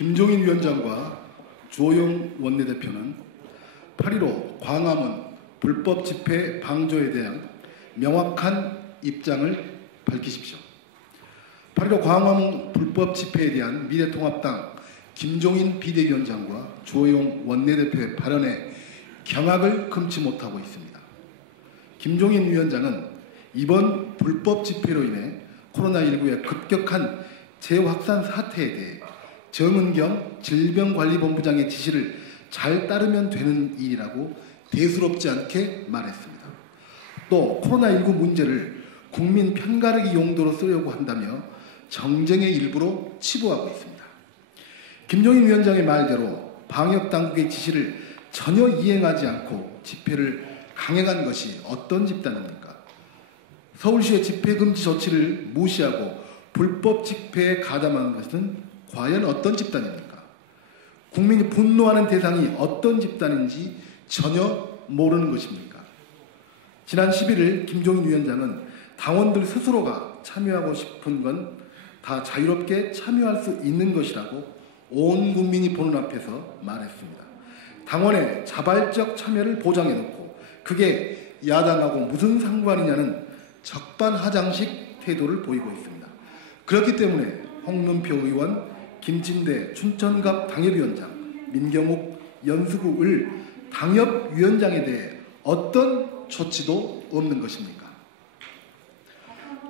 김종인 위원장과 주호영 원내대표는 8.15 광화문 불법 집회 방조에 대한 명확한 입장을 밝히십시오. 8.15 광화문 불법 집회에 대한 미래통합당 김종인 비대위원장과 주호영 원내대표의 발언에 경악을 금치 못하고 있습니다. 김종인 위원장은 이번 불법 집회로 인해 코로나19의 급격한 재확산 사태에 대해 정은경 질병관리본부장의 지시를 잘 따르면 되는 일이라고 대수롭지 않게 말했습니다. 또 코로나19 문제를 국민 편가르기 용도로 쓰려고 한다며 정쟁의 일부로 치부하고 있습니다. 김종인 위원장의 말대로 방역당국의 지시를 전혀 이행하지 않고 집회를 강행한 것이 어떤 집단입니까? 서울시의 집회금지 조치를 무시하고 불법 집회에 가담한 것은 과연 어떤 집단입니까? 국민이 분노하는 대상이 어떤 집단인지 전혀 모르는 것입니까? 지난 11일 김종인 위원장은 당원들 스스로가 참여하고 싶은 건 다 자유롭게 참여할 수 있는 것이라고 온 국민이 보는 앞에서 말했습니다. 당원의 자발적 참여를 보장해놓고 그게 야당하고 무슨 상관이냐는 적반하장식 태도를 보이고 있습니다. 그렇기 때문에 홍문표 의원, 김진대 춘천갑 당협위원장, 민경욱 연수구을 당협위원장에 대해 어떤 조치도 없는 것입니까?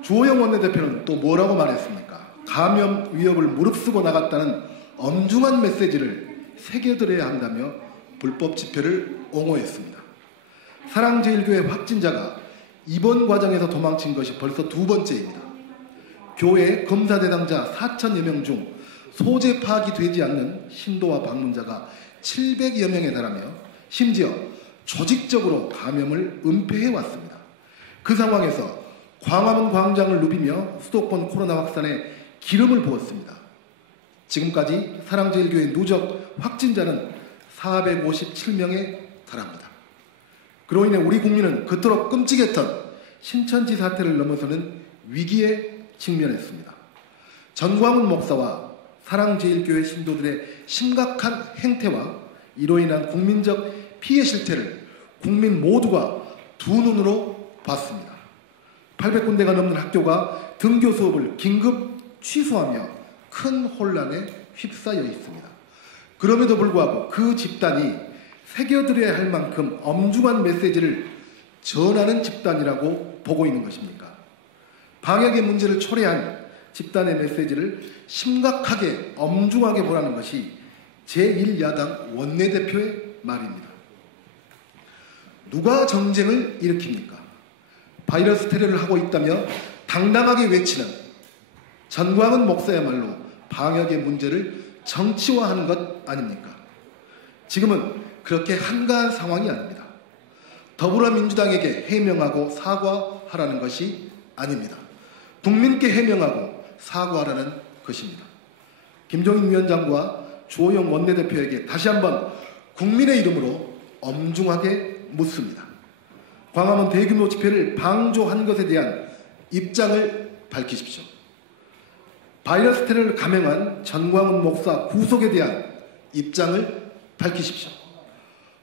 주호영 원내대표는 또 뭐라고 말했습니까? 감염 위협을 무릅쓰고 나갔다는 엄중한 메시지를 새겨들어야 한다며 불법 집회를 옹호했습니다. 사랑제일교회 확진자가 입원 과정에서 도망친 것이 벌써 두 번째입니다. 교회 검사 대상자 4천여 명 중 소재 파악이 되지 않는 신도와 방문자가 700여 명에 달하며 심지어 조직적으로 감염을 은폐해왔습니다. 그 상황에서 광화문 광장을 누비며 수도권 코로나 확산에 기름을 부었습니다. 지금까지 사랑제일교회 누적 확진자는 457명에 달합니다. 그로 인해 우리 국민은 그토록 끔찍했던 신천지 사태를 넘어서는 위기에 직면했습니다. 전광훈 목사와 사랑제일교회 신도들의 심각한 행태와 이로 인한 국민적 피해 실태를 국민 모두가 두 눈으로 봤습니다. 800군데가 넘는 학교가 등교 수업을 긴급 취소하며 큰 혼란에 휩싸여 있습니다. 그럼에도 불구하고 그 집단이 새겨들여야 할 만큼 엄중한 메시지를 전하는 집단이라고 보고 있는 것입니까? 방역의 문제를 초래한 집단의 메시지를 심각하게 엄중하게 보라는 것이 제1야당 원내대표의 말입니다. 누가 정쟁을 일으킵니까? 바이러스 테러를 하고 있다며 당당하게 외치는 전광훈 목사야말로 방역의 문제를 정치화하는 것 아닙니까? 지금은 그렇게 한가한 상황이 아닙니다. 더불어민주당에게 해명하고 사과하라는 것이 아닙니다. 국민께 해명하고 사과하라는 것입니다. 김종인 위원장과 주호영 원내대표에게 다시 한번 국민의 이름으로 엄중하게 묻습니다. 광화문 대규모 집회를 방조한 것에 대한 입장을 밝히십시오. 바이러스 테러를 감행한 전광훈 목사 구속에 대한 입장을 밝히십시오.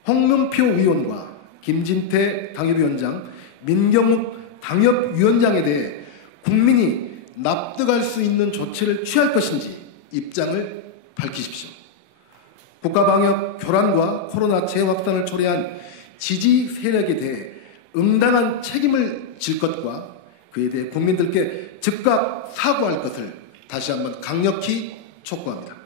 홍문표 의원과 김진태 당협위원장, 민경욱 당협위원장에 대해 국민이 납득할 수 있는 조치를 취할 것인지 입장을 밝히십시오. 국가방역 교란과 코로나 재확산을 초래한 지지 세력에 대해 응당한 책임을 질 것과 그에 대해 국민들께 즉각 사과할 것을 다시 한번 강력히 촉구합니다.